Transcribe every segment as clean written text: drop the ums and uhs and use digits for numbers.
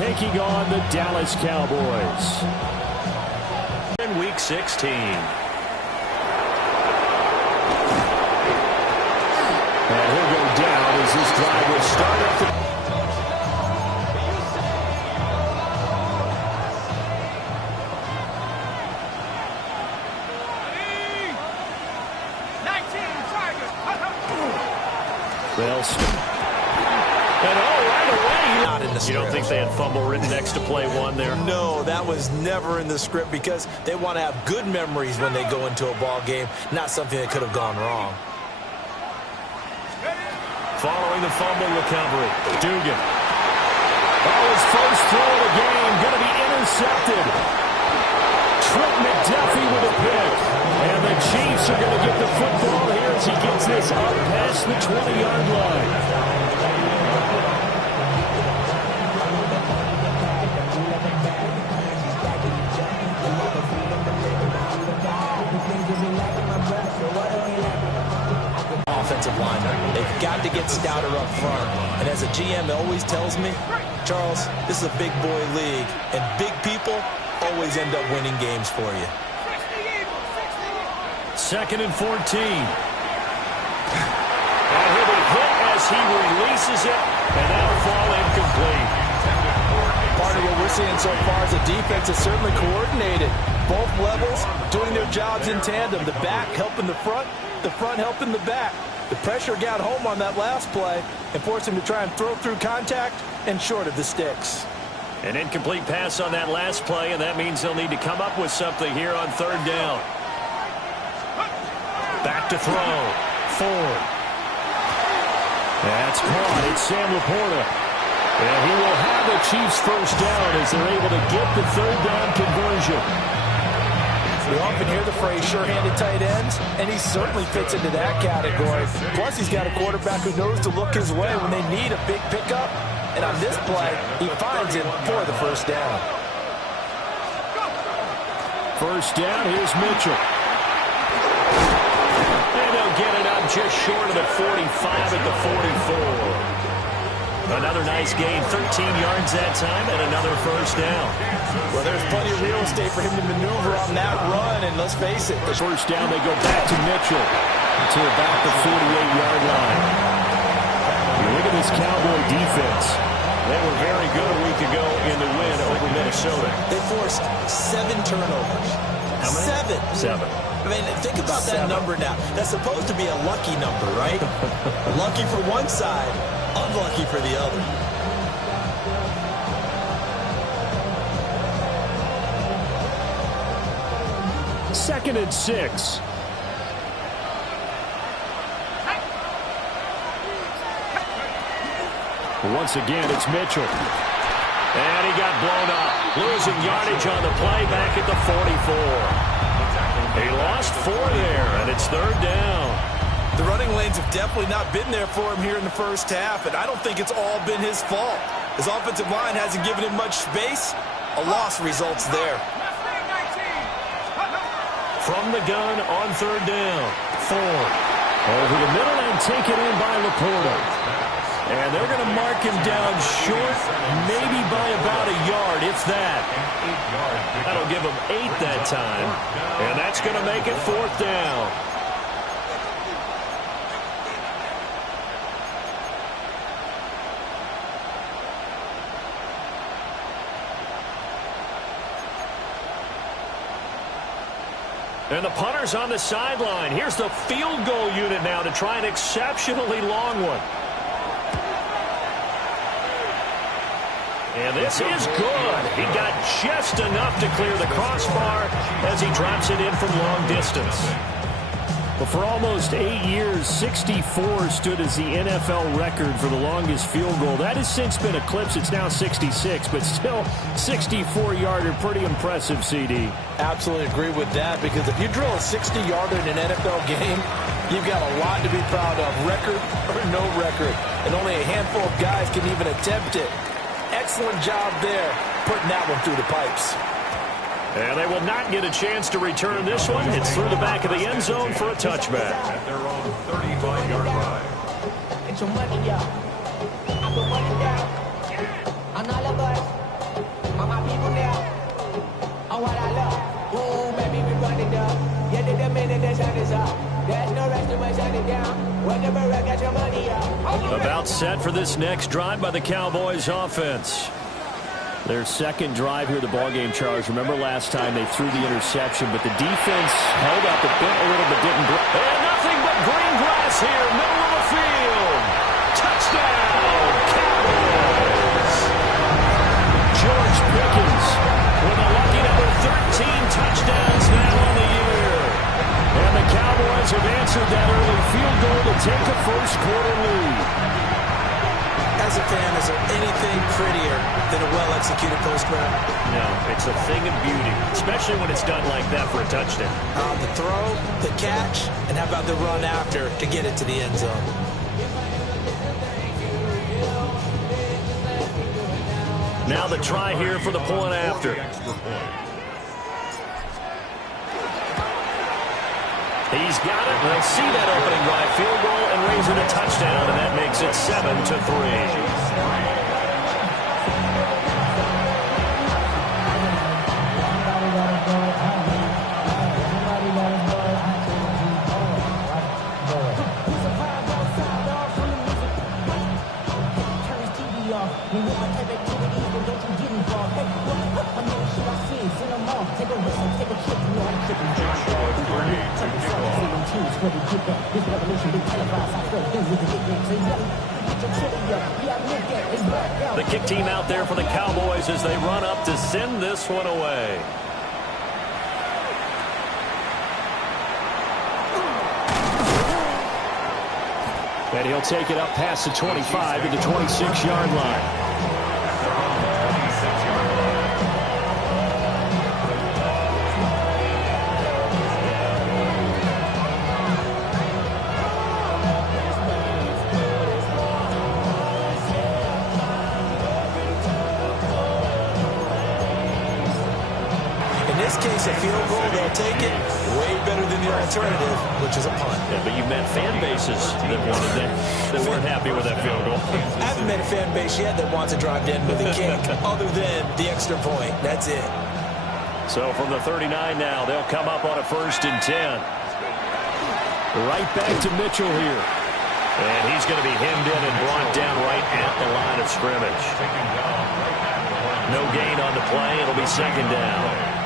taking on the Dallas Cowboys. In Week 16. And he'll go down as this drive will start up. And right away, not in the script. You don't think they had fumble written next to play one there? No, that was never in the script because they want to have good memories when they go into a ball game, not something that could have gone wrong. Following the fumble recovery, Dugan. His first throw of the game going to be intercepted. Trent McDuffie with a pick. And the Chiefs are going to get the football here as he gets this up past the 20-yard line. Offensive lineman. They've got to get stouter up front. And as a GM always tells me, Charles, this is a big boy league, and big people always end up winning games for you. 2nd and 14. And he'll be hit as he releases it, and that'll fall incomplete. Part of what we're seeing so far is the defense is certainly coordinated. Both levels doing their jobs in tandem. The back helping the front helping the back. The pressure got home on that last play and forced him to try and throw through contact and short of the sticks. An incomplete pass on that last play, and that means they'll need to come up with something here on 3rd down. Back to throw. Ford. That's caught. It's Sam Laporta. And he will have the Chiefs first down as they're able to get the 3rd down conversion. We often hear the phrase sure-handed tight ends, and he certainly fits into that category. Plus, he's got a quarterback who knows to look his way when they need a big pickup. And on this play, he finds him for the first down. First down, here's Mitchell. And they'll get it up just short of the 45 at the 44. Another nice gain, 13 yards that time, and another first down. Well, there's plenty of real estate for him to maneuver on that run, and let's face it. The first down, they go back to Mitchell to about the 48-yard line. You look at this Cowboy defense. They were very good a week ago in the win over Minnesota. They forced 7 turnovers. How many? 7. I mean, think about that number now. That's supposed to be a lucky number, right? Lucky for one side, unlucky for the other. Second and 6. Once again, it's Mitchell. And he got blown up. Losing yardage on the play back at the 44. He lost 4 there, and it's 3rd down. The running lanes have definitely not been there for him here in the first half, and I don't think it's all been his fault. His offensive line hasn't given him much space. A loss results there. From the gun on 3rd down. Ford. Over the middle and taken in by Laporta. And they're going to mark him down short, maybe by about a yard, if that. That'll give him 8 that time. And that's going to make it 4th down. And the punter's on the sideline. Here's the field goal unit now to try an exceptionally long one. And this is good. He got just enough to clear the crossbar as he drops it in from long distance. Well, for almost 8 years, 64 stood as the NFL record for the longest field goal. That has since been eclipsed. It's now 66, but still 64-yarder. Pretty impressive, CD. Absolutely agree with that, because if you drill a 60-yarder in an NFL game, you've got a lot to be proud of, record or no record. And only a handful of guys can even attempt it. Excellent job there, putting that one through the pipes. And they will not get a chance to return this one. It's through the back of the end zone for a touchback. At their own 35-yard line. Get your money, y'all. I put money down. On all of us. About set for this next drive by the Cowboys offense. Their second drive here, the ballgame, Charles. Remember last time they threw the interception, but the defense held up a bit, a little bit, didn't. And nothing but green grass here, middle of the field. Touchdown, Cowboys. George Pickens with a lucky number 13 touchdowns now on the year. And the Cowboys have answered that early field goal to take a first-quarter lead. As a fan, is there anything prettier than a well-executed post route? No, it's a thing of beauty, especially when it's done like that for a touchdown. The throw, the catch, and how about the run after to get it to the end zone? Now the try here for the point after. He's got it. They'll see that opening drive field goal and raise it a touchdown, and that makes it 7-3. The kick team out there for the Cowboys as they run up to send this one away. And he'll take it up past the 25 to the 26-yard line. Case a field goal, they'll take it. Way better than the alternative, which is a punt. Yeah, but you met fan bases that wanted that weren't happy with that field goal. I haven't met a fan base yet that wants to drive in with a kick other than the extra point. That's it. So from the 39 now, they'll come up on a 1st and 10. Right back to Mitchell here. And he's going to be hemmed in and brought down right at the line of scrimmage. No gain on the play. It'll be 2nd down.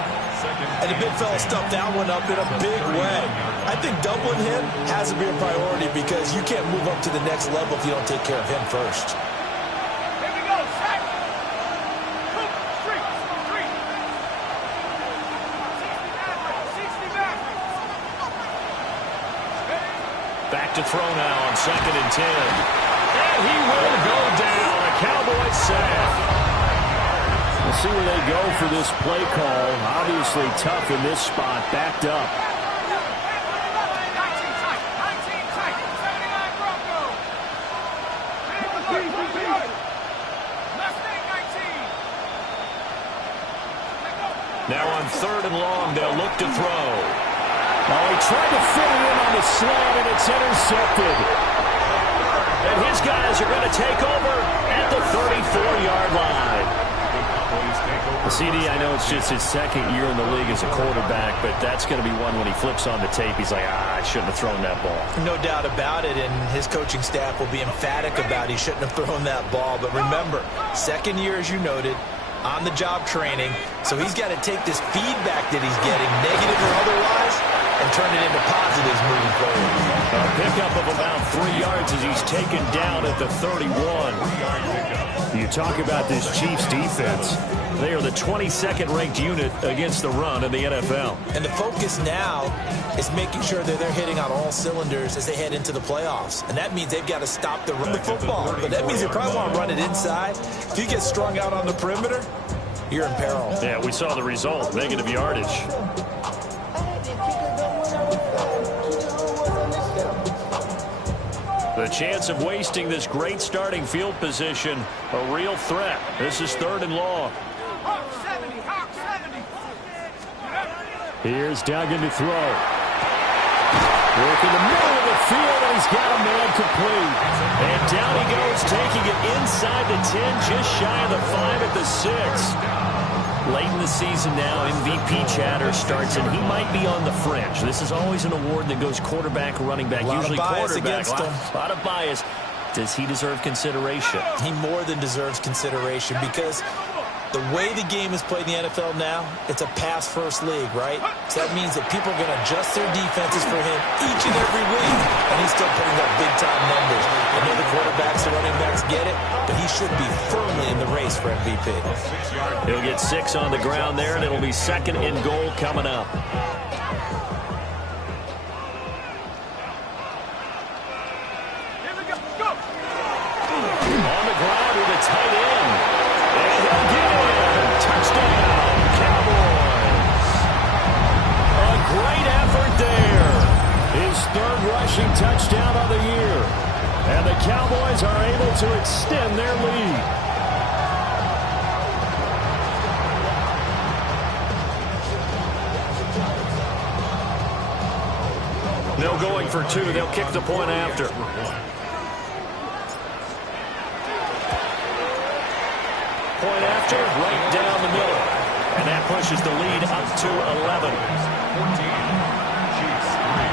And the big fella stuffed that one up in a big way. I think doubling him has to be a priority because you can't move up to the next level if you don't take care of him first. Here we go, set. 60 back. Back to throw now on 2nd and 10. And he will go down. A Cowboys sack. We'll see where they go for this play call. Obviously tough in this spot, backed up. 19 tight. 79 Bronco. Left thing, 19. Now on 3rd and long, they'll look to throw. Oh, he tried to fit it in on the slant, and it's intercepted. And his guys are going to take over at the 34-yard line. CD, I know it's just his 2nd year in the league as a quarterback, but that's going to be one when he flips on the tape. He's like, I shouldn't have thrown that ball. No doubt about it, and his coaching staff will be emphatic about he shouldn't have thrown that ball. But remember, 2nd year, as you noted, on-the-job training, so he's got to take this feedback that he's getting, negative or otherwise, and turn it into positives moving forward. A pickup of about 3 yards as he's taken down at the 31. You talk about this Chiefs defense. They are the 22nd ranked unit against the run in the NFL. And the focus now is making sure that they're hitting on all cylinders as they head into the playoffs. And that means they've got to stop the run of the football. But that means they probably want to run it inside. If you get strung out on the perimeter, you're in peril. Yeah, we saw the result, negative yardage. The chance of wasting this great starting field position, a real threat. This is 3rd and long. Hawk 70. Here's Duggan to throw. Work in the middle of the field, and he's got a man complete. And down he goes, taking it inside the 10, just shy of the 5 at the 6. Late in the season now, MVP chatter starts, and he might be on the fringe. This is always an award that goes quarterback, running back, usually quarterback. A lot of bias. Does he deserve consideration? He more than deserves consideration because the way the game is played in the NFL now, it's a pass-first league, right? So that means that people are going to adjust their defenses for him each and every week, and he's still putting up big-time numbers. I know the quarterbacks and running backs get it, but he should be firmly in the race for MVP. He'll get 6 on the ground there, and it'll be 2nd and goal coming up. Here we go. Go. On the ground with a tight end. And he'll get in. Touchdown, Cowboys. A great effort there. His 3rd rushing touchdown of the year. And the Cowboys are able to extend their lead. No going for 2. They'll kick the point after. Point after, right down the middle. And that pushes the lead up to 11. 14, Chiefs 3.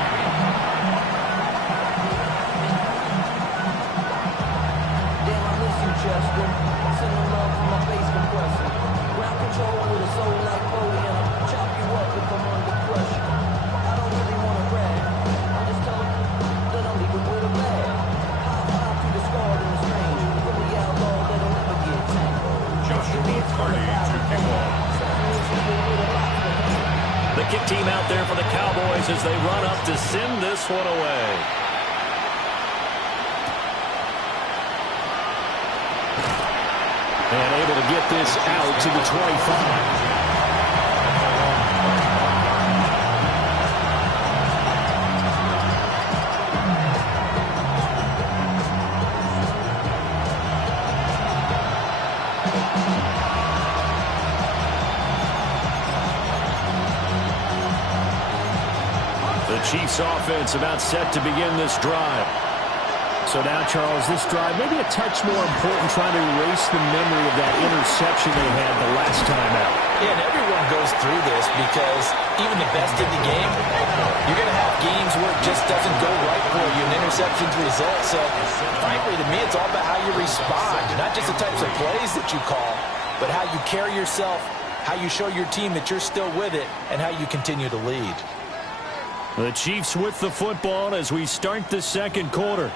Damn, I miss you, Chester. Sending love from my face compressor. Ground control with a soul like podium. Chop you up if I'm under pressure. I don't really want to brag. I'm just telling you that I'm leaving with a bag. High five to the scarred and the strange. From the outlaw that'll never get tamed. Joshua Carney to kick off. The kick team out there for the Cowboys as they run up to send this one away. And able to get this out to the 25. The Chiefs offense about set to begin this drive. So now, Charles, this drive maybe a touch more important, trying to erase the memory of that interception they had the last time out. Yeah, and everyone goes through this because even the best in the game, you're going to have games where it just doesn't go right for you, and interceptions result. So, frankly, to me, it's all about how you respond, not just the types of plays that you call, but how you carry yourself, how you show your team that you're still with it, and how you continue to lead. The Chiefs with the football as we start the 2nd quarter,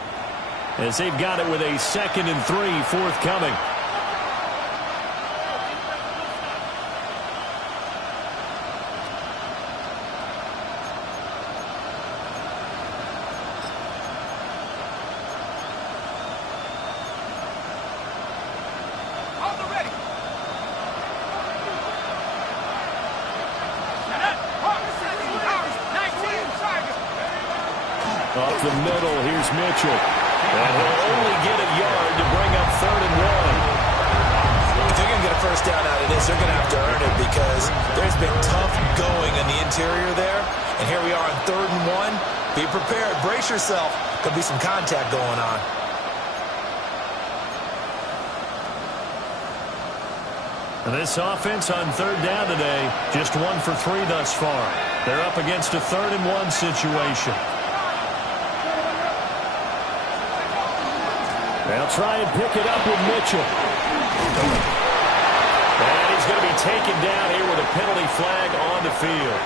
as they've got it with a 2nd and 3 forthcoming. On the ready. Now that Hawks, 19 Tigers. Off the middle, here's Mitchell. And he'll only get a yard to bring up 3rd and 1. If they're going to get a first down out of this, they're going to have to earn it because there's been tough going in the interior there. And here we are on 3rd and 1. Be prepared. Brace yourself. There'll be some contact going on. This offense on 3rd down today, just 1 for 3 thus far. They're up against a 3rd and 1 situation. They'll try and pick it up with Mitchell. And he's going to be taken down here with a penalty flag on the field.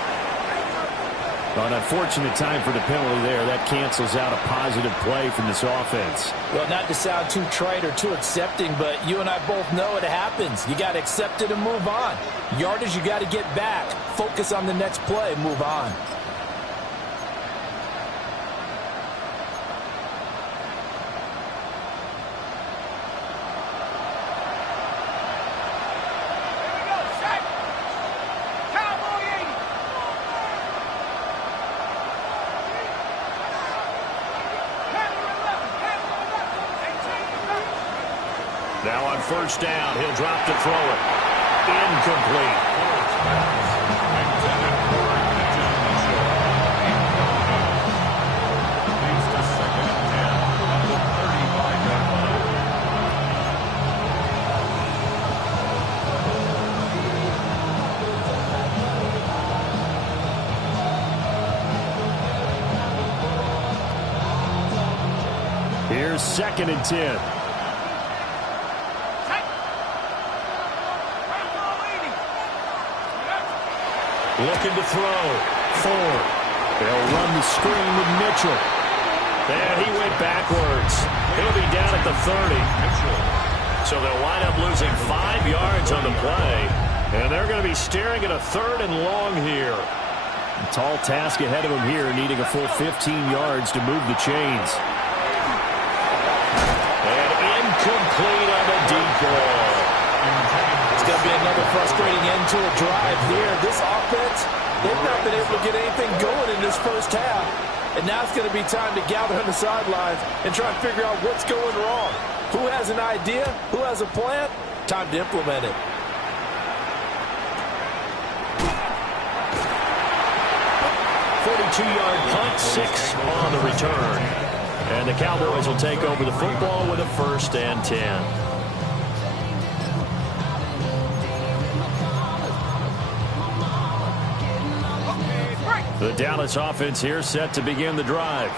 An unfortunate time for the penalty there. That cancels out a positive play from this offense. Well, not to sound too trite or too accepting, but you and I both know it happens. You got to accept it and move on. Yardage, you got to get back. Focus on the next play and move on. Now on 1st down, he'll drop to throw it. Incomplete. 2nd and 10. Looking to throw. Ford. They'll run the screen with Mitchell. And he went backwards. He'll be down at the 30. So they'll wind up losing 5 yards on the play. And they're going to be staring at a 3rd and long here. A tall task ahead of them here, needing a full 15 yards to move the chains. And incomplete on the deep ball. It's going to be another frustrating end to a drive here. This offense, they've not been able to get anything going in this first half. And now it's going to be time to gather on the sidelines and try and figure out what's going wrong. Who has an idea? Who has a plan? Time to implement it. Yard punt, 6 on the return. And the Cowboys will take over the football with a 1st and 10. The Dallas offense here set to begin the drive.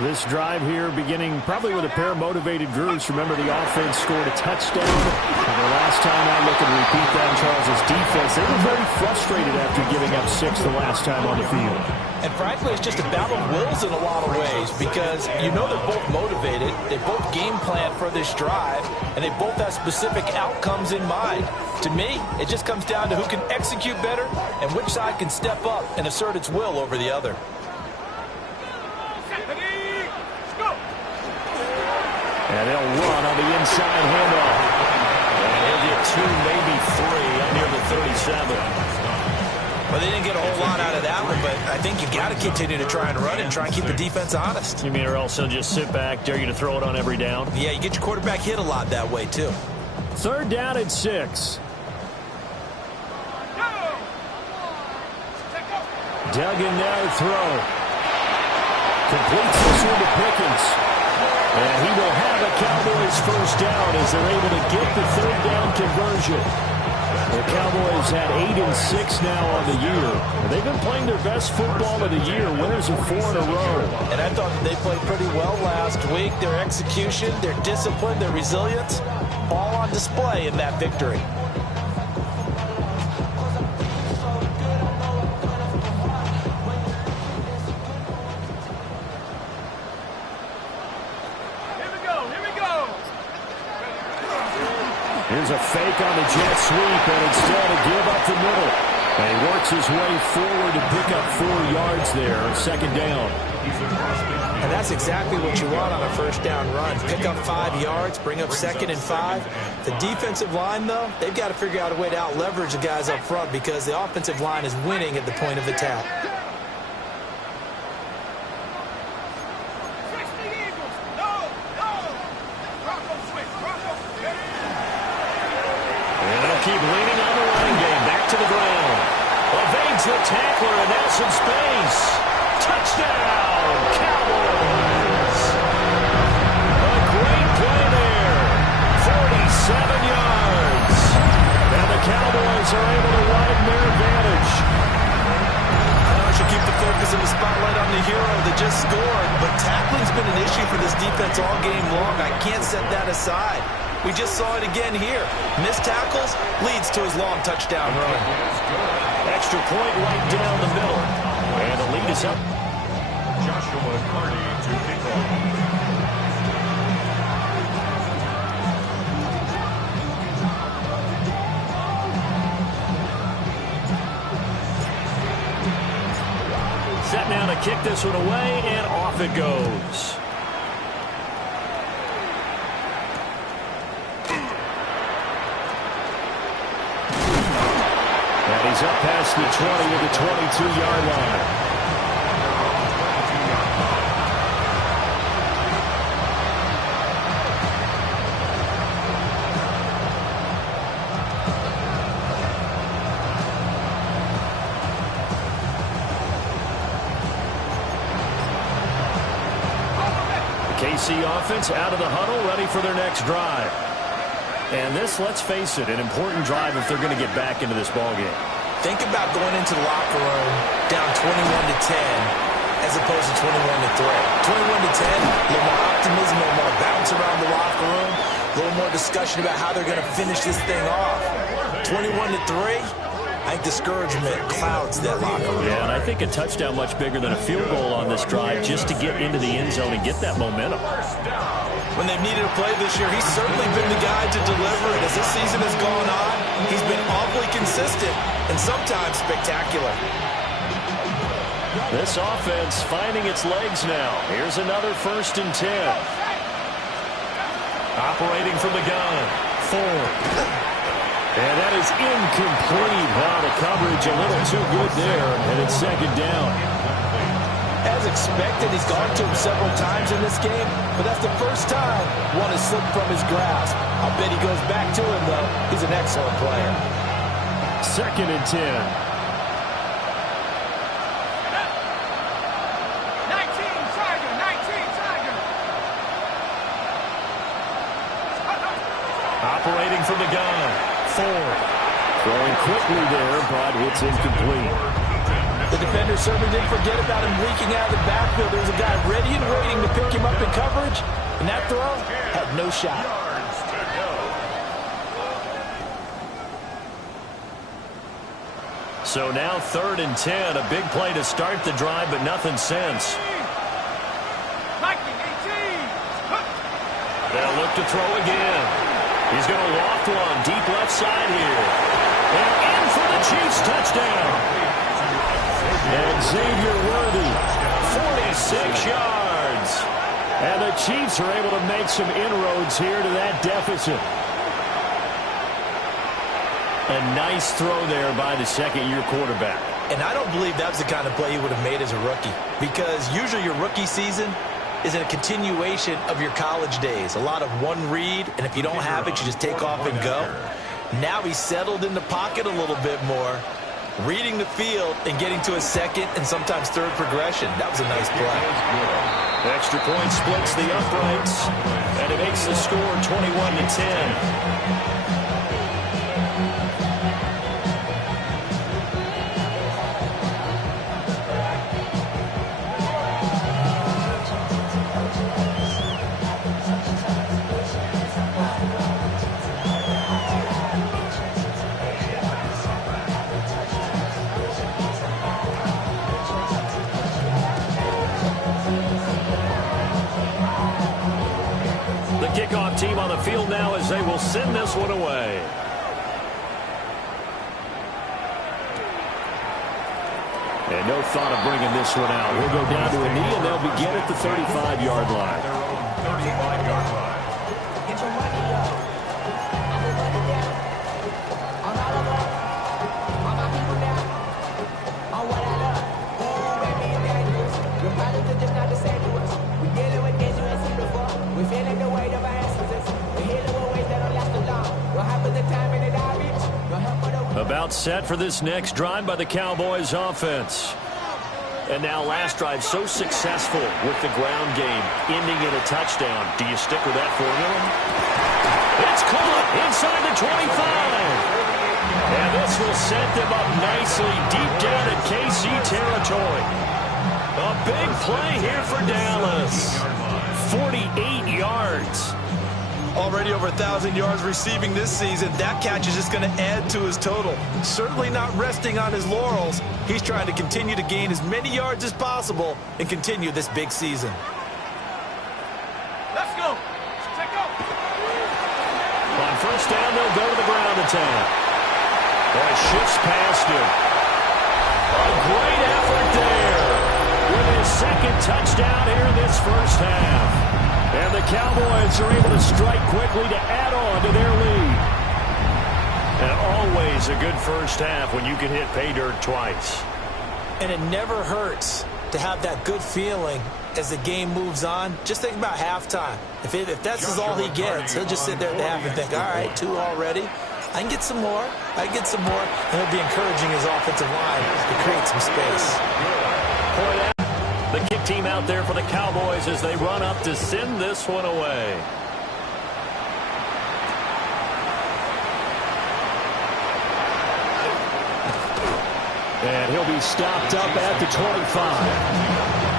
This drive here beginning probably with a pair of motivated groups. Remember, the offense scored a touchdown. And the last time I look and repeat that, Charles' defense, they were very frustrated after giving up 6 the last time on the field. And frankly, it's just a battle of wills in a lot of ways because you know they're both motivated. They both game plan for this drive, and they both have specific outcomes in mind. To me, it just comes down to who can execute better and which side can step up and assert its will over the other. And they'll run on the inside handoff. And he'll get 2, maybe 3 up near the 37. Well, they didn't get a whole lot out of that one, but I think you got to continue to try and run and try and keep the defense honest. You mean or else they'll just sit back, dare you to throw it on every down? Yeah, you get your quarterback hit a lot that way, too. 3rd down and 6. Duggan now to throw. Completes this one to Pickens. And he will have a Cowboys 1st down as they're able to get the 3rd down conversion. The Cowboys had 8 and 6 now on the year. They've been playing their best football of the year. Winners of 4 in a row. And I thought that they played pretty well last week. Their execution, their discipline, their resilience, all on display in that victory. Here's a fake on the jet sweep, and instead a give up the middle. And he works his way forward to pick up 4 yards there, 2nd down. And that's exactly what you want on a 1st down run. Pick up 5 yards, bring up 2nd and 5. The defensive line, though, they've got to figure out a way to out-leverage the guys up front because the offensive line is winning at the point of attack. Keep leaning on the running game. Back to the ground. Evades the tackler, and now some space. Touchdown, Cowboys. A great play there. 47 yards. And the Cowboys are able to widen their advantage. I should keep the focus and the spotlight on the hero that just scored, but tackling's been an issue for this defense all game long. I can't set that aside. We just saw it again here. Missed tackles leads to his long touchdown run. Extra point right down the middle. And the lead is up. Joshua Carney to kick off. Set now to kick this one away, and off it goes. He's up past the 20 with the 22-yard line. The KC offense out of the huddle, ready for their next drive. And this, let's face it, an important drive if they're going to get back into this ballgame. Think about going into the locker room down 21-10 as opposed to 21-3. 21-10, a little more optimism, a little more bounce around the locker room, a little more discussion about how they're going to finish this thing off. 21-3, I think discouragement clouds that locker room. Yeah, and I think a touchdown much bigger than a field goal on this drive just to get into the end zone and get that momentum. When they've needed a play this year, he's certainly been the guy to deliver it. As this season has gone on, he's been awfully consistent and sometimes spectacular. This offense finding its legs now. Here's another 1st and 10. Operating from the gun. Ford. And that is incomplete. Now the coverage a little too good there, and it's 2nd down. As expected, he's gone to him several times in this game, but that's the first time one has slipped from his grasp. I'll bet he goes back to him, though. He's an excellent player. 2nd and 10. 19 Tiger, 19 Tiger. Operating from the gun. Ford. Throwing quickly there, but it's incomplete. The defender certainly didn't forget about him leaking out of the backfield. There was a guy ready and waiting to pick him up in coverage, and that throw had no shot. So now 3rd and 10. A big play to start the drive, but nothing since. They'll look to throw again. He's going to loft one deep left side here. And in for the Chiefs touchdown. And Xavier Worthy, 46 yards. And the Chiefs are able to make some inroads here to that deficit. A nice throw there by the 2nd-year quarterback. And I don't believe that was the kind of play he would have made as a rookie, because usually your rookie season is a continuation of your college days. A lot of one read, and if you don't have it, you just take off and go. Now he's settled in the pocket a little bit more, reading the field and getting to a 2nd and sometimes 3rd progression. That was a nice play. Extra point splits the uprights, and it makes the score 21-10. Kickoff team on the field now as they will send this one away. And no thought of bringing this one out. We'll go down to a knee, and they'll begin at the 35-yard line. 35-yard line. Get your money up. I'm a money down. I'm all over. All my people down. On what I love. Ooh, baby, it's dangerous. Your problems are just not the same to us. We dealing with things you ain't seen before. We feeling the weight of our ancestors. We healing with ways that don't last too long. What happens the time in the garbage? No help for the... About set for this next drive by the Cowboys offense. And now last drive so successful with the ground game, ending in a touchdown. Do you stick with that formula? It's caught inside the 25. And this will set them up nicely deep down in KC territory. A big play here for Dallas. 48 yards. Already over 1,000 yards receiving this season. That catch is just going to add to his total. Certainly not resting on his laurels. He's trying to continue to gain as many yards as possible and continue this big season. Let's go. Take off. On first down, they'll go to the ground attack. Boy, shifts past him. A great effort there with his 2nd touchdown here in this first half. And the Cowboys are able to strike quickly to add on to their lead. And always a good first half when you can hit pay dirt twice. And it never hurts to have that good feeling as the game moves on. Just think about halftime. If that's all he gets, he'll just sit there at the half and think, all right, 2 already. I can get some more. I can get some more. And he'll be encouraging his offensive line to create some space. The kick team out there for the Cowboys as they run up to send this one away. And he'll be stopped up at the 25.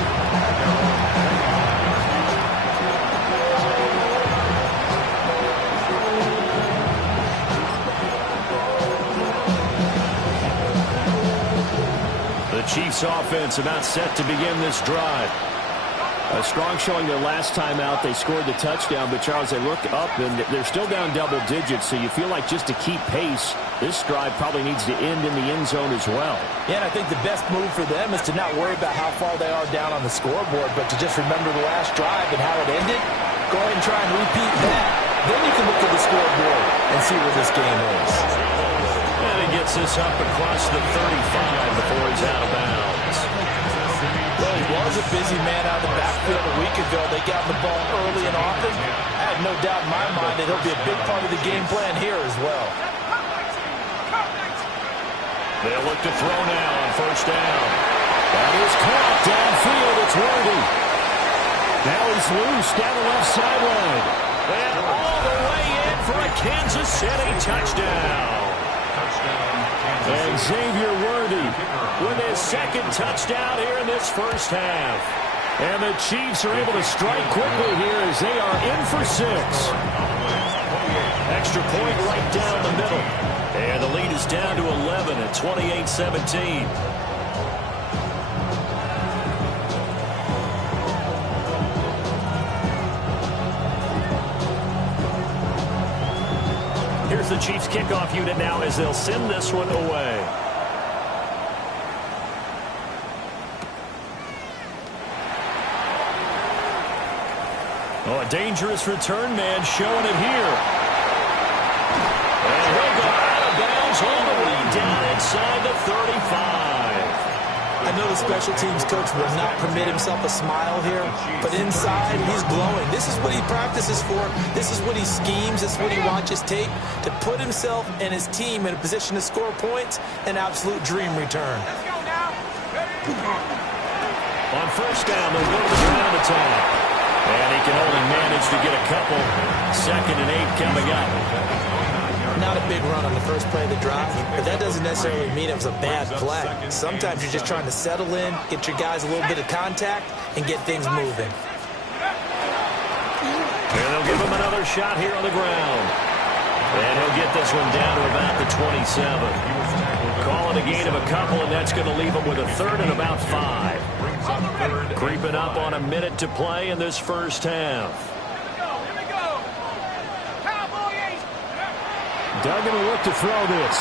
Chiefs offense about set to begin this drive. A strong showing their last time out. They scored the touchdown, but Charles, they look up and they're still down double digits, so you feel like just to keep pace, this drive probably needs to end in the end zone as well. Yeah, and I think the best move for them is to not worry about how far they are down on the scoreboard, but to just remember the last drive and how it ended. Go ahead and try and repeat that. Then you can look at the scoreboard and see where this game is. And he gets this up across the 35 before he's out of bounds. Well, he was a busy man out of the backfield a week ago. They got the ball early and often. I have no doubt in my mind that he'll be a big part of the game plan here as well. They'll look to throw now on first down. That is caught downfield. It's Worthy. Now he's loose down the left sideline. And all the way in for a Kansas City touchdown. And Xavier Worthy with his second touchdown here in this first half. And the Chiefs are able to strike quickly here as they are in for 6. Extra point right down the middle. And the lead is down to 11 at 28-17. Here's the Chiefs kickoff unit now as they'll send this one away. Oh, a dangerous return man showing it here. And he'll go out of bounds all the way down inside the 35. I know the special teams coach will not permit himself a smile here, but inside he's glowing. This is what he practices for. This is what he schemes. This is what he watches tape to put himself and his team in a position to score points. An absolute dream return. Let's go now. On first down, they'll go to the ground attack. And he can only manage to get a couple. 2nd and 8 coming up. Not a big run on the first play of the drive, but that doesn't necessarily mean it was a bad play. Sometimes you're just trying to settle in, get your guys a little bit of contact, and get things moving. And they'll give him another shot here on the ground. And he'll get this one down to about the 27. Call it a gain of a couple, and that's going to leave him with a 3rd and about 5. Creeping up on a minute to play in this first half. Here we go. Cowboys. Duggan will look to throw this.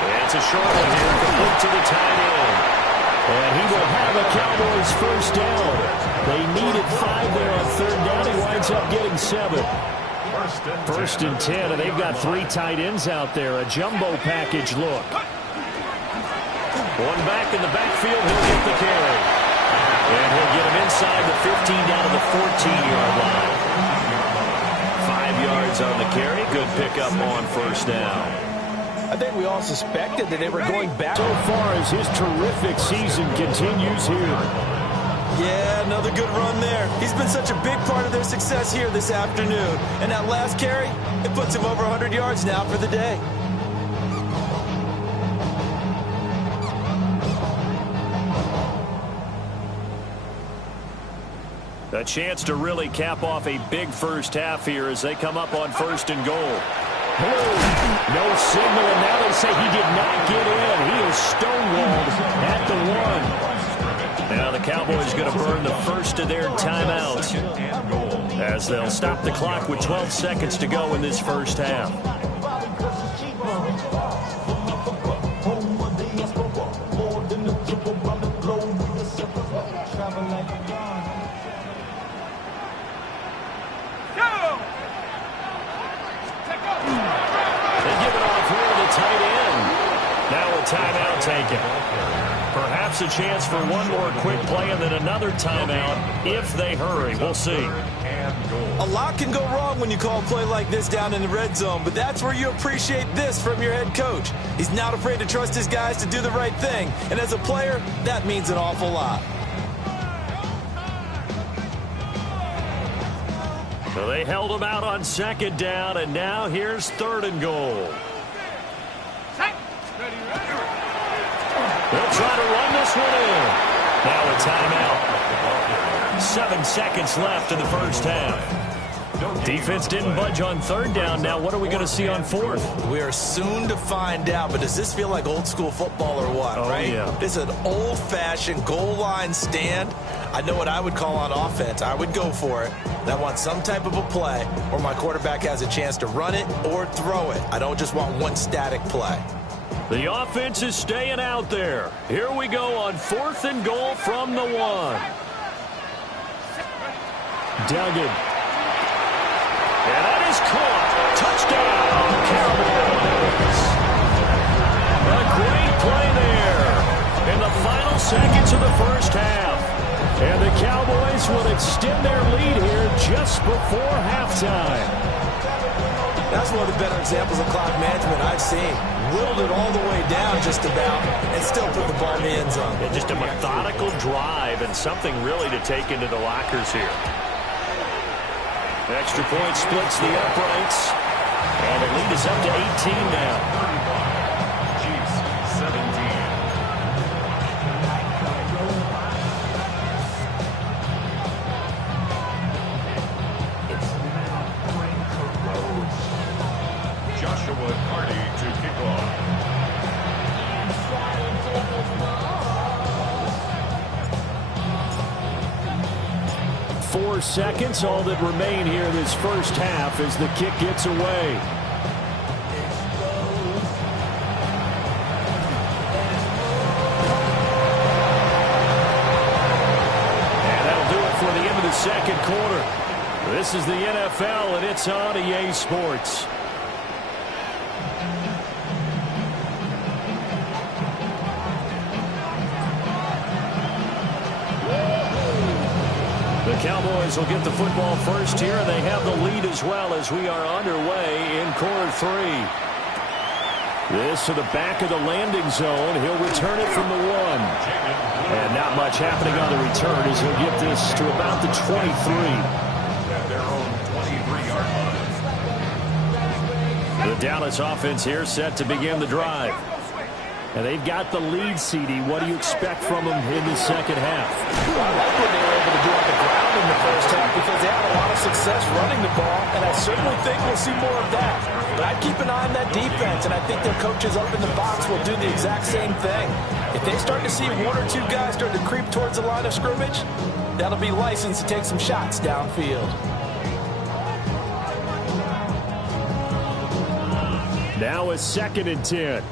And it's a short one here, complete to the tight end. And he will have a Cowboys first down. They needed 5 there on 3rd down. He winds up getting 7. 1st and 10, and they've got 3 tight ends out there. A jumbo package look. One back in the backfield, he'll get the carry. And he'll get him inside the 15 down to the 14-yard line. 5 yards on the carry. Good pickup on first down. I think we all suspected that they were going back. So far as his terrific season continues here. Yeah, another good run there. He's been such a big part of their success here this afternoon. And that last carry, it puts him over 100 yards now for the day. A chance to really cap off a big first half here as they come up on 1st and goal. No signal, and now they say he did not get in. He is stonewalled at the 1. Now the Cowboys going to burn the first of their timeouts as they'll stop the clock with 12 seconds to go in this first half. Timeout taken. Perhaps a chance for one more quick play and then another timeout if they hurry. We'll see. A lot can go wrong when you call a play like this down in the red zone, but that's where you appreciate this from your head coach. He's not afraid to trust his guys to do the right thing, and as a player, that means an awful lot. So they held him out on 2nd down, and now here's 3rd and goal. They'll try to run this one in. Now a timeout. 7 seconds left in the first half. Defense didn't budge on third down. Now what are we going to see on fourth? We are soon to find out, but does this feel like old school football or what, right? Yeah. This is an old-fashioned goal line stand. I know what I would call on offense. I would go for it. And I want some type of a play where my quarterback has a chance to run it or throw it. I don't just want one static play. The offense is staying out there. Here we go on 4th and goal from the 1. Duggan. And that is caught. Touchdown, Cowboys. A great play there in the final seconds of the first half. And the Cowboys will extend their lead here just before halftime. That's one of the better examples of clock management I've seen. Whittled it all the way down just about and still put the ball in the end zone. Yeah, just a methodical drive and something really to take into the lockers here. Extra point splits the uprights. And the lead is up to 18 now. 4 seconds, all that remain here this first half as the kick gets away. And that'll do it for the end of the second quarter. This is the NFL, and it's on EA Sports. The Cowboys will get the football first here, and they have the lead as well as we are underway in quarter 3. This to the back of the landing zone. He'll return it from the 1. And not much happening on the return as he'll get this to about the 23. At their own 23-yard line. The Dallas offense here set to begin the drive. And they've got the lead, CD. What do you expect from them in the second half? I like what they were able to do on the ground in the first half because they had a lot of success running the ball, and I certainly think we'll see more of that. But I'd keep an eye on that defense, and I think their coaches up in the box will do the exact same thing. If they start to see 1 or 2 guys start to creep towards the line of scrimmage, that'll be licensed to take some shots downfield. Now a 2nd and 10.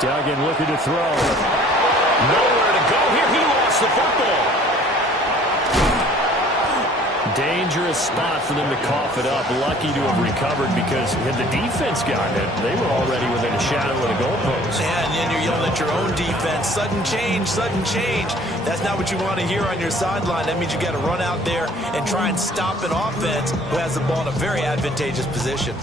Duggan looking to throw. Nowhere to go here. He lost the football. Dangerous spot for them to cough it up. Lucky to have recovered because had the defense gotten it, they were already within a shadow of the goalpost. Yeah, and then you're yelling at your own defense. Sudden change, sudden change. That's not what you want to hear on your sideline. That means you got to run out there and try and stop an offense who has the ball in a very advantageous position.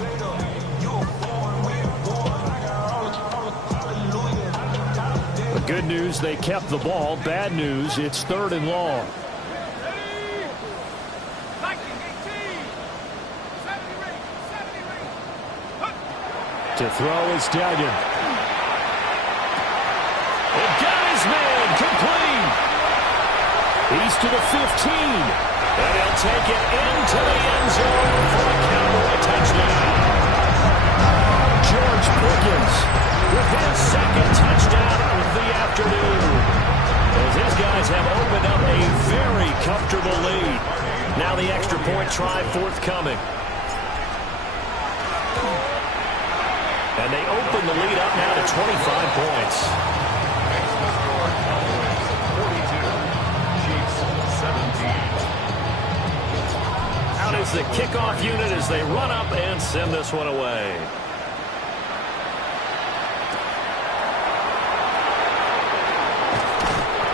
Good news, they kept the ball. Bad news, it's 3rd and long. To throw is Duggan. It got his man complete. He's to the 15. And he'll take it into the end zone for a Cowboy touchdown. George Pickens with his 2nd touchdown of the afternoon. As his guys have opened up a very comfortable lead. Now the extra point try forthcoming. And they open the lead up now to 25 points. 42, Chiefs 17. Out is the kickoff unit as they run up and send this one away.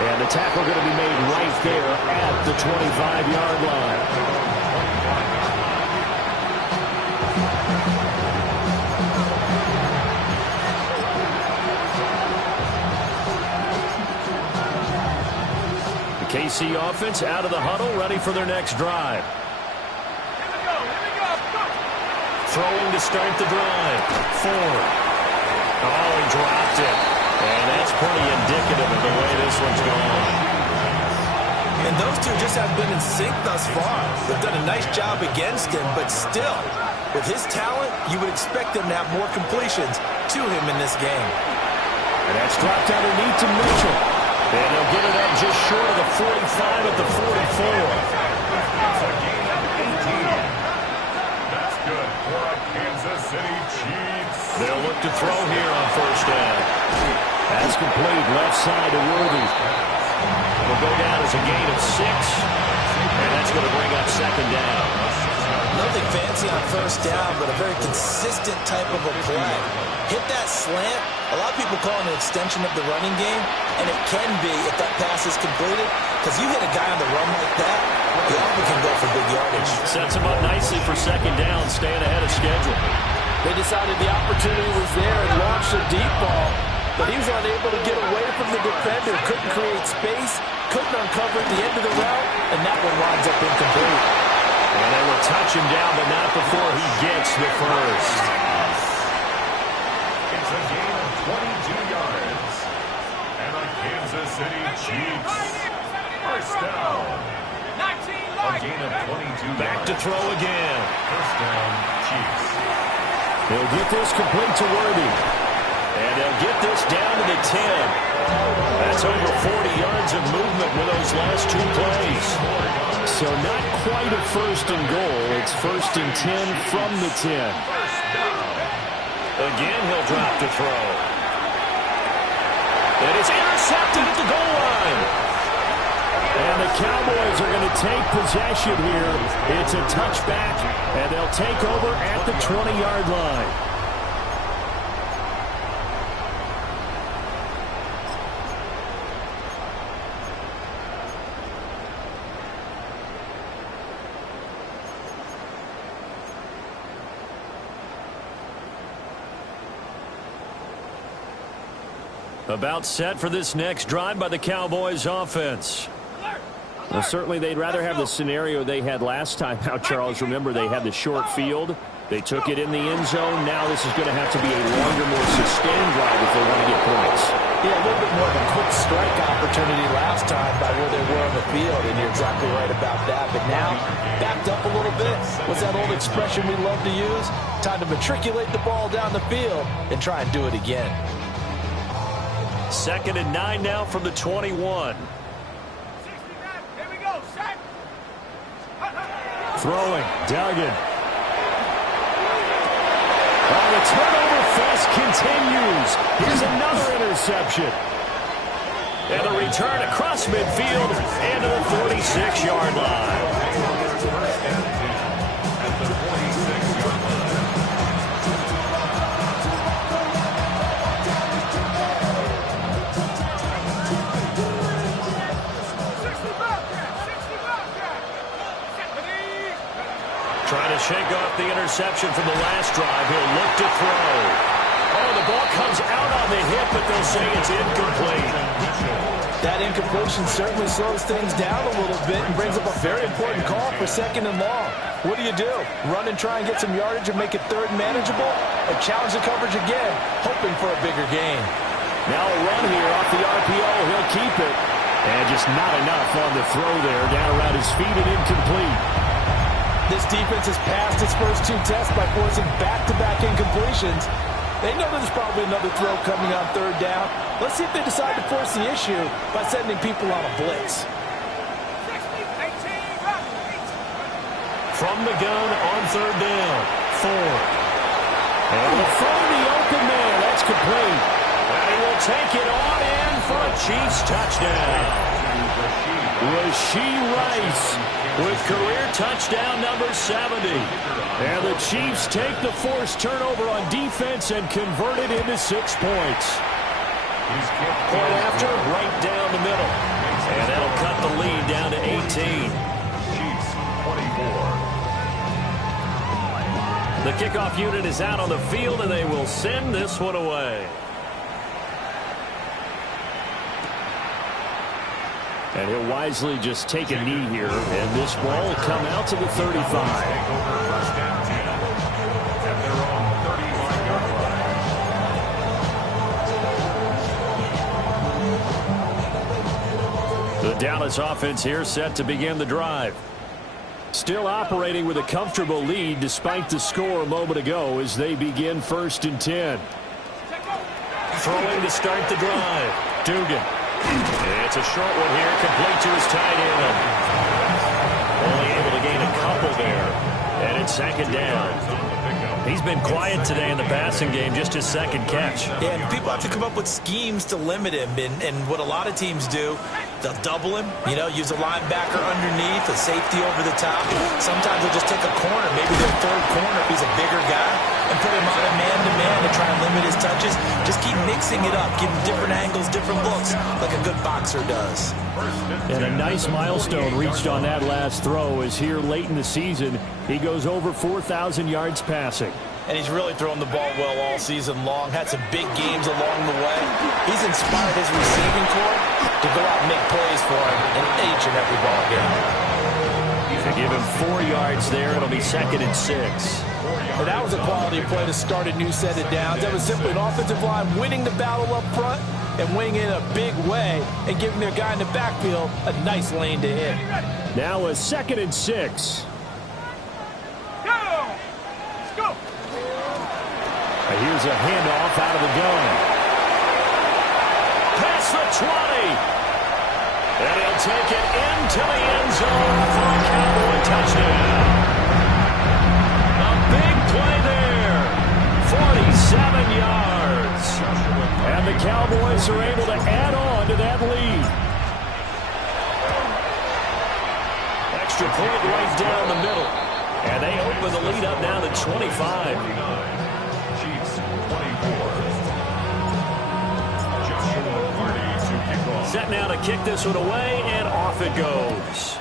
And the tackle going to be made right there at the 25-yard line. KC offense out of the huddle, ready for their next drive. Throwing to start the drive. Ford. Oh, he dropped it. And that's pretty indicative of the way this one's gone. And those two just have been in sync thus far. They've done a nice job against him, but still, with his talent, you would expect them to have more completions to him in this game. And that's dropped underneath to Mitchell. And they'll get it up just short of the 45 at the 44. That's good for a Kansas City Chiefs. They'll look to throw here on first down. That's complete left side to Worthy. It'll go down as a gain of 6. And that's going to bring up second down. Nothing fancy on first down, but a very consistent type of a play. Hit that slant. A lot of people call it an extension of the running game, and it can be if that pass is completed, because you hit a guy on the run like that, he often can go for big yardage. Sets him up nicely for second down, staying ahead of schedule. They decided the opportunity was there and launched a deep ball, but he was unable to get away from the defender, couldn't create space, couldn't uncover the end of the route, and that one winds up incomplete. And they will touch him down, but not before he gets the first. It's a gain of 22 yards. And the Kansas City Chiefs. First down. A gain of 22 Back to yards. throw again. First down, Chiefs. They'll get this complete to Worthy. And they'll get this down to the 10. That's over 40 yards of movement with those last 2 plays. So not quite a first and goal. It's first and 10 from the 10. Again, he'll drop to throw. And it's intercepted at the goal line. And the Cowboys are going to take possession here. It's a touchback, and they'll take over at the 20-yard line. About set for this next drive by the Cowboys offense. Well, certainly they'd rather have the scenario they had last time out, Charles. Remember, they had the short field. They took it in the end zone. Now this is going to have to be a longer, more sustained drive if they want to get points. Yeah, a little bit more of a quick strike opportunity last time by where they were on the field, and you're exactly right about that. But now, backed up a little bit. What's that old expression we love to use? Time to matriculate the ball down the field and try and do it again. 2nd and 9 now from the 21. Here we go, set. Throwing, Duggan. Oh, the turnover fest continues. Here's another interception. And a return across midfield and to the 46-yard line. Trying to shake off the interception from the last drive. He'll look to throw. Oh, the ball comes out on the hip, but they'll say it's incomplete. That incompletion certainly slows things down a little bit and brings up a very important call for 2nd and long. What do? Run and try and get some yardage and make it 3rd and manageable? Or challenge the coverage again, hoping for a bigger gain? Now a run here off the RPO. He'll keep it. And just not enough on the throw there. Down around his feet and incomplete. This defense has passed its first 2 tests by forcing back-to-back incompletions. They know there's probably another throw coming on 3rd down. Let's see if they decide to force the issue by sending people on a blitz. From the gun on 3rd down. Ford. And he'll throw the open man. That's complete. And he will take it on in for a Chiefs touchdown. Rashee Rice with career touchdown number 70. And the Chiefs take the forced turnover on defense and convert it into 6 points. Point after, right down the middle. And that'll cut the lead down to 18. Chiefs 24. The kickoff unit is out on the field, and they will send this one away. And he'll wisely just take a knee here, and this ball will come out to the 35. The The Dallas offense here set to begin the drive. Still operating with a comfortable lead despite the score a moment ago as they begin 1st and 10. Throwing to start the drive. Dugan. It's a short one here, complete to his tight end. Only able to gain a couple there. And it's 2nd down. He's been quiet today in the passing game, just his 2nd catch. Yeah, and people have to come up with schemes to limit him. And what a lot of teams do, they'll double him, use a linebacker underneath, a safety over the top. Sometimes they'll just take a corner, maybe their 3rd corner if he's a bigger guy, and put him on a man-to-man to try and limit his touches. Just keep mixing it up, give him different angles, different looks, like a good boxer does. And a nice milestone reached on that last throw as here late in the season, he goes over 4,000 yards passing. And he's really thrown the ball well all season long. Had some big games along the way. He's inspired his receiving corps to go out and make plays for him in each and every ball game. To give him 4 yards there, it'll be 2nd and 6. And that was a quality play to start a new set of downs. That was simply an offensive line winning the battle up front and winning in a big way and giving their guy in the backfield a nice lane to hit. Now a 2nd and 6. Here's a handoff out of the gun. Past the 20. And he'll take it into the end zone for a Cowboy touchdown. A big play there. 47 yards. And the Cowboys are able to add on to that lead. Extra point right down the middle. And they open the lead up now to 25. Set now to kick this one away, and off it goes.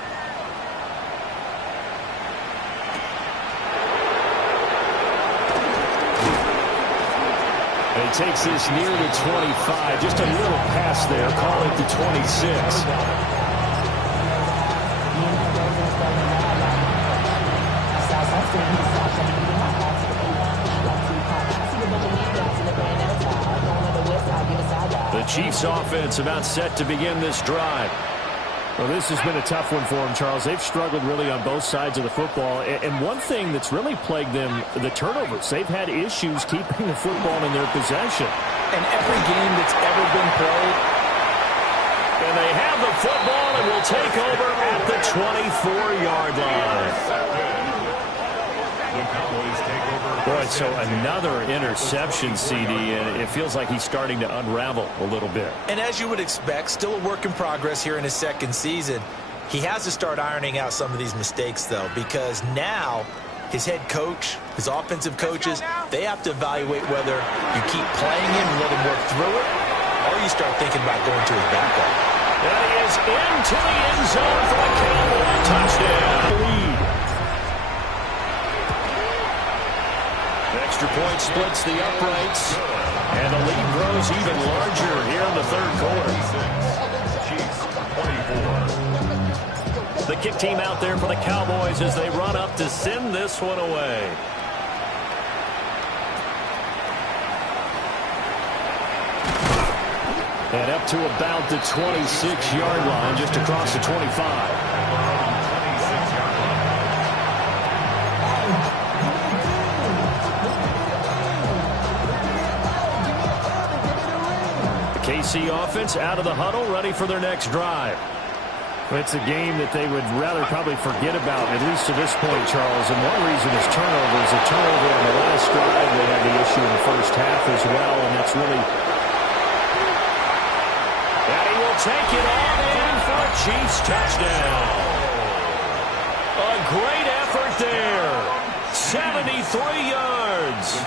And he takes this near the 25. Just a little pass there. Call it the 26. The Chiefs offense about set to begin this drive. Well, this has been a tough one for them, Charles. They've struggled really on both sides of the football. And one thing that's really plagued them, the turnovers. They've had issues keeping the football in their possession. And every game that's ever been played. And they have the football and will take over at the 24-yard line. Boy, so another interception, CD, and it feels like he's starting to unravel a little bit. And as you would expect, still a work in progress here in his 2nd season. He has to start ironing out some of these mistakes, though, because now his head coach, his offensive coaches, they have to evaluate whether you keep playing him and let him work through it, or you start thinking about going to his backup. And he is into the end zone for a Cowboy touchdown. Lead. Extra point splits the uprights, and the lead grows even larger here in the 3rd quarter. The kick team out there for the Cowboys as they run up to send this one away. And up to about the 26-yard line, just across the 25. KC offense out of the huddle, ready for their next drive. It's a game that they would rather probably forget about, at least to this point, Charles. And one reason is turnovers. A turnover on the last drive. They had the issue in the first half as well, and that's really... And he will take it on in for a Chiefs touchdown. A great effort there. 73 yards.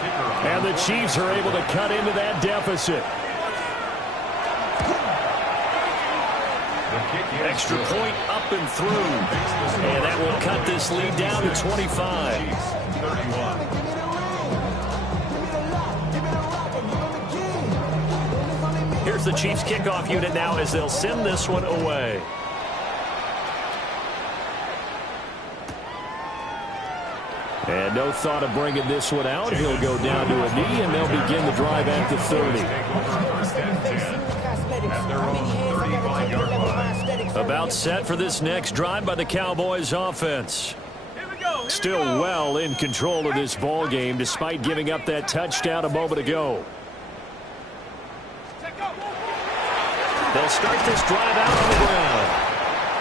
And the Chiefs are able to cut into that deficit. Extra point up and through. And that will cut this lead down to 25. Here's the Chiefs kickoff unit now as they'll send this one away. And no thought of bringing this one out. He'll go down to a knee, and they'll begin the drive at the 30. At their own 35-yard line. About set for this next drive by the Cowboys offense. Still well in control of this ball game despite giving up that touchdown a moment ago. They'll start this drive out on the ground.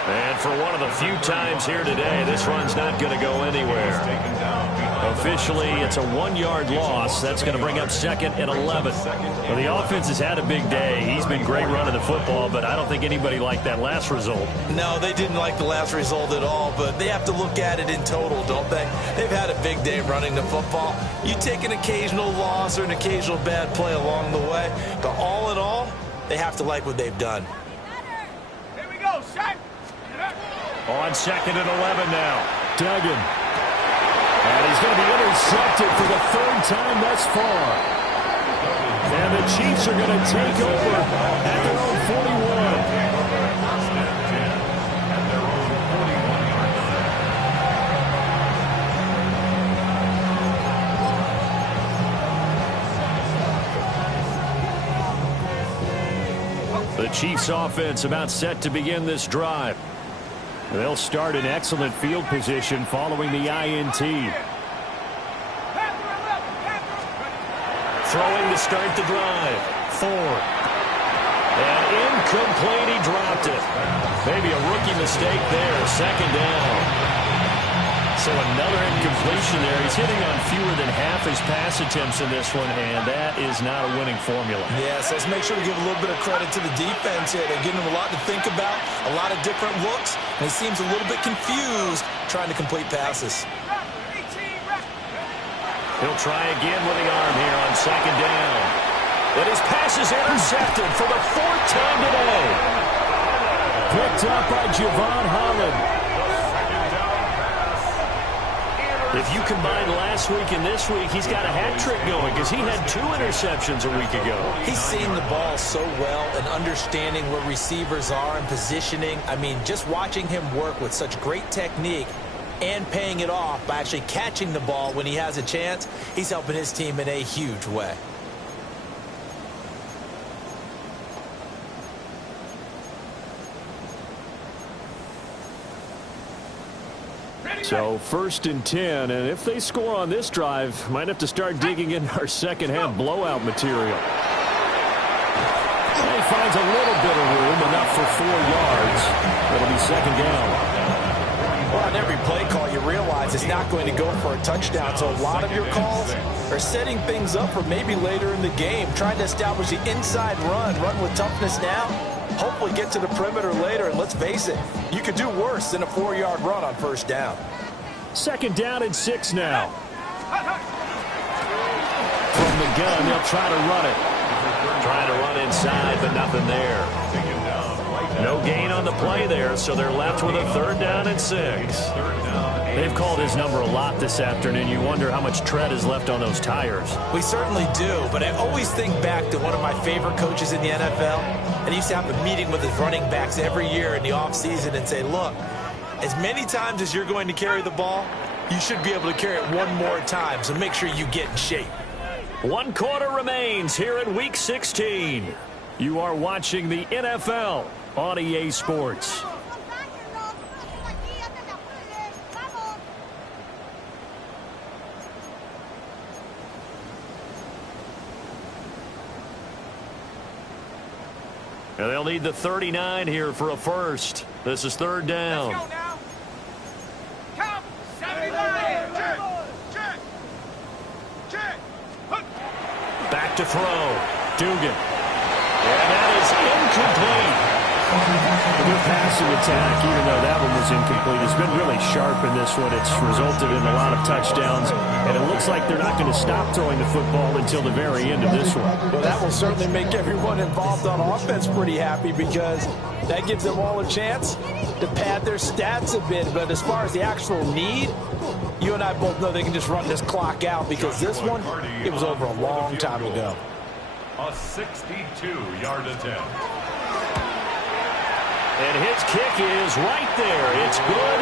And for one of the few times here today, this run's not going to go anywhere. Officially, it's a 1-yard loss. That's going to bring up second and 11. Well, the offense has had a big day. He's been great running the football, but I don't think anybody liked that last result. No, they didn't like the last result at all, but they have to look at it in total, don't they? They've had a big day running the football. You take an occasional loss or an occasional bad play along the way, but all in all, they have to like what they've done. Here we go, set. On second and 11 now. Duggan. And he's going to be intercepted for the 3rd time thus far. And the Chiefs are going to take over at their own 41. The Chiefs offense about set to begin this drive. They'll start in excellent field position following the INT. Throwing to start the drive. Ford. And incomplete, he dropped it. Maybe a rookie mistake there. Second down. So another incompletion there. He's hitting on fewer than half his pass attempts in this one, and that is not a winning formula. Yes, let's make sure we give a little bit of credit to the defense here. They're giving him a lot to think about, a lot of different looks, and he seems a little bit confused trying to complete passes. He'll try again with the arm here on second down. And his pass is intercepted for the 4th time today. Picked up by Javon Holland. If you combine last week and this week, he's got a hat trick going because he had 2 interceptions a week ago. He's seeing the ball so well and understanding where receivers are and positioning. I mean, just watching him work with such great technique and paying it off by actually catching the ball when he has a chance, he's helping his team in a huge way. So 1st and 10, and if they score on this drive, might have to start digging in our second half blowout material. And he finds a little bit of room, enough for 4 yards. That'll be second down. Well, on every play call, you realize it's not going to go for a touchdown, so a lot of your calls are setting things up for maybe later in the game, trying to establish the inside run with toughness now, hopefully get to the perimeter later, and let's face it, you could do worse than a 4-yard run on 1st down. Second down and 6 now. From the gun, they'll try to run it. Trying to run inside, but nothing there. No gain on the play there, so they're left with a 3rd down and 6. They've called his number a lot this afternoon. You wonder how much tread is left on those tires. We certainly do, but I always think back to one of my favorite coaches in the NFL, and he used to have a meeting with his running backs every year in the offseason and say, look, as many times as you're going to carry the ball, you should be able to carry it 1 more time, so make sure you get in shape. 1 quarter remains here in Week 16. You are watching the NFL on EA Sports. And they'll need the 39 here for a first. This is 3rd down. Let's go now. Count 79. Check. Check. Back to throw. Dugan. And that is incomplete. A good passing attack, even though that one was incomplete. It's been really sharp in this one. It's resulted in a lot of touchdowns, and it looks like they're not going to stop throwing the football until the very end of this one. Well, that will certainly make everyone involved on offense pretty happy because that gives them all a chance to pad their stats a bit. But as far as the actual need, you and I both know they can just run this clock out because this one, it was over a long time ago. A 62-yard attempt. And his kick is right there. It's good.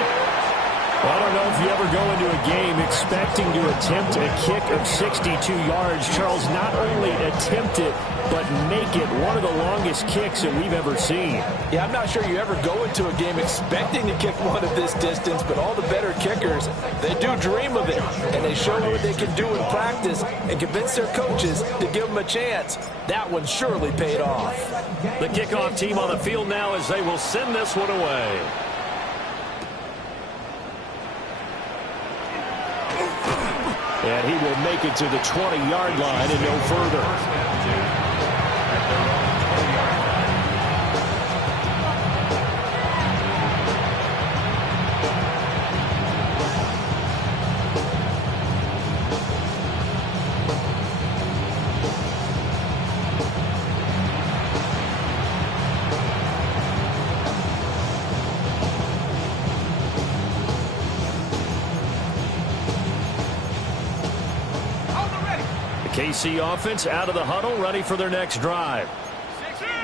Well, I don't know if you ever go into a game expecting to attempt a kick of 62 yards. Charles, not only attempt it, but make it one of the longest kicks that we've ever seen. Yeah, I'm not sure you ever go into a game expecting to kick one of this distance, but all the better kickers, they do dream of it, and they show what they can do in practice and convince their coaches to give them a chance. That one surely paid off. The kickoff team on the field now as they will send this one away. And he will make it to the 20-yard line and no further. KC offense out of the huddle, ready for their next drive.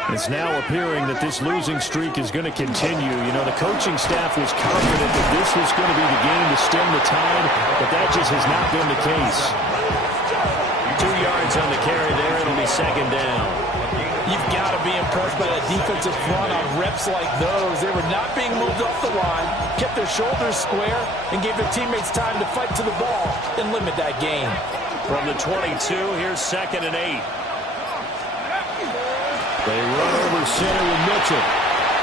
It's now appearing that this losing streak is going to continue. You know, the coaching staff was confident that this was going to be the game to stem the tide, but that just has not been the case. 2 yards on the carry there. It'll be second down. You've got to be impressed by that defensive front on reps like those. They were not being moved off the line, kept their shoulders square, and gave their teammates time to fight to the ball and limit that gain. From the 22, here's 2nd and 8. They run over center with Mitchell.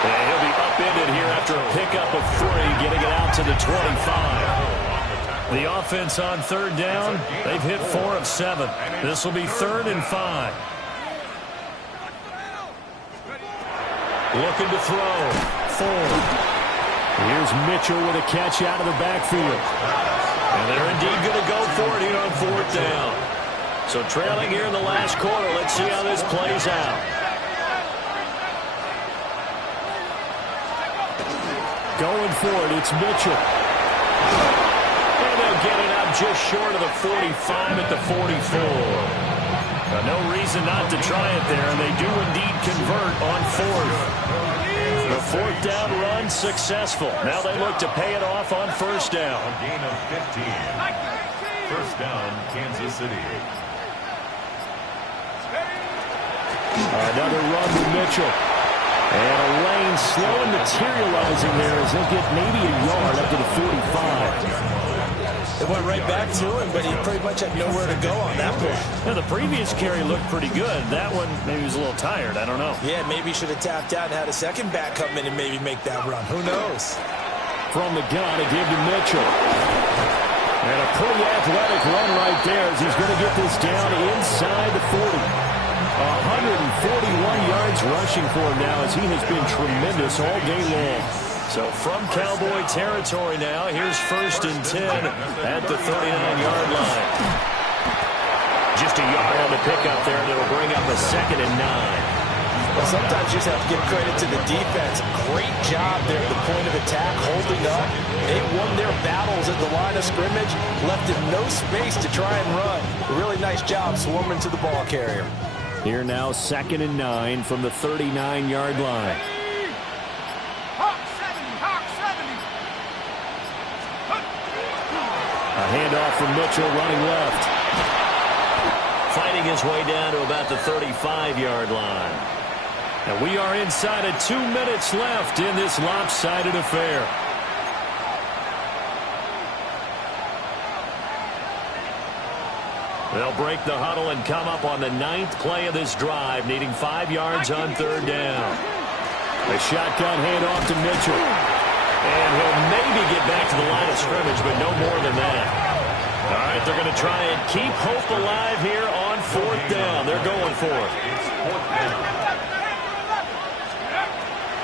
And he'll be upended here after a pickup of 3, getting it out to the 25. The offense on 3rd down, they've hit 4 of 7. This will be 3rd and 5. Looking to throw. Ford. Here's Mitchell with a catch out of the backfield. And they're indeed going to go for it here on 4th down. So trailing here in the last quarter. Let's see how this plays out. Going for it, it's Mitchell. And they'll get it out just short of the 45 at the 44. No reason not to try it there, and they do indeed convert on 4th. The 4th down run successful. Now they look to pay it off on 1st down. A gain of 15. 1st down, Kansas City. Another run with Mitchell. And a lane slow and materializing there as they'll get maybe a yard up to the 45. It went right back to him, but he pretty much had nowhere to go on that play. Now, the previous carry looked pretty good. That one, maybe he was a little tired. I don't know. Yeah, maybe he should have tapped out and had a second back come in and maybe make that run. Who knows? From the gun, it gave to Mitchell. And a pretty athletic run right there as he's going to get this down inside the 40. 141 yards rushing for him now as he has been tremendous all day long. So from Cowboy territory now, here's 1st and 10 at the 39-yard line. Just a yard on the pickup there, and it'll bring up a 2nd and 9. Well, sometimes you just have to give credit to the defense. Great job there at the point of attack, holding up. They won their battles at the line of scrimmage, left him no space to try and run. A really nice job swarming to the ball carrier. Here now, 2nd and 9 from the 39-yard line. A handoff from Mitchell running left. Fighting his way down to about the 35-yard line. And we are inside of 2 minutes left in this lopsided affair. They'll break the huddle and come up on the 9th play of this drive, needing 5 yards on 3rd down. A shotgun handoff to Mitchell. And he'll maybe get back to the line of scrimmage, but no more than that. All right, they're going to try and keep hope alive here on 4th down. They're going for it.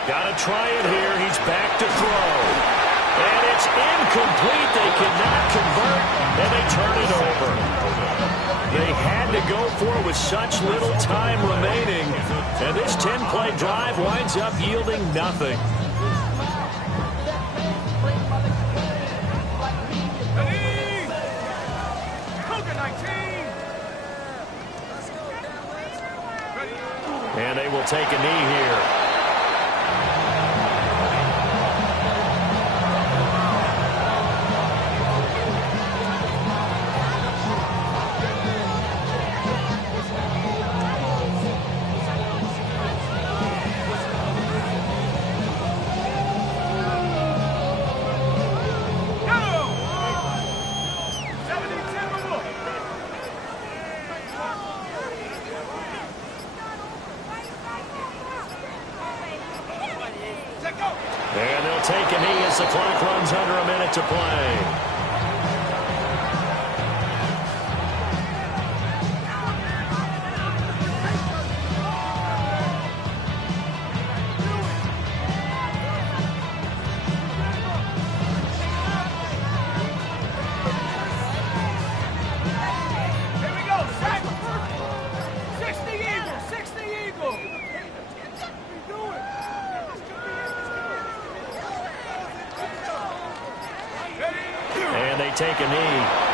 Got to try it here. He's back to throw. And it's incomplete. They cannot convert, and they turn it over. They had to go for it with such little time remaining. And this 10-play drive winds up yielding nothing. And they will take a knee here. as the clock runs under a minute to play. Take a knee.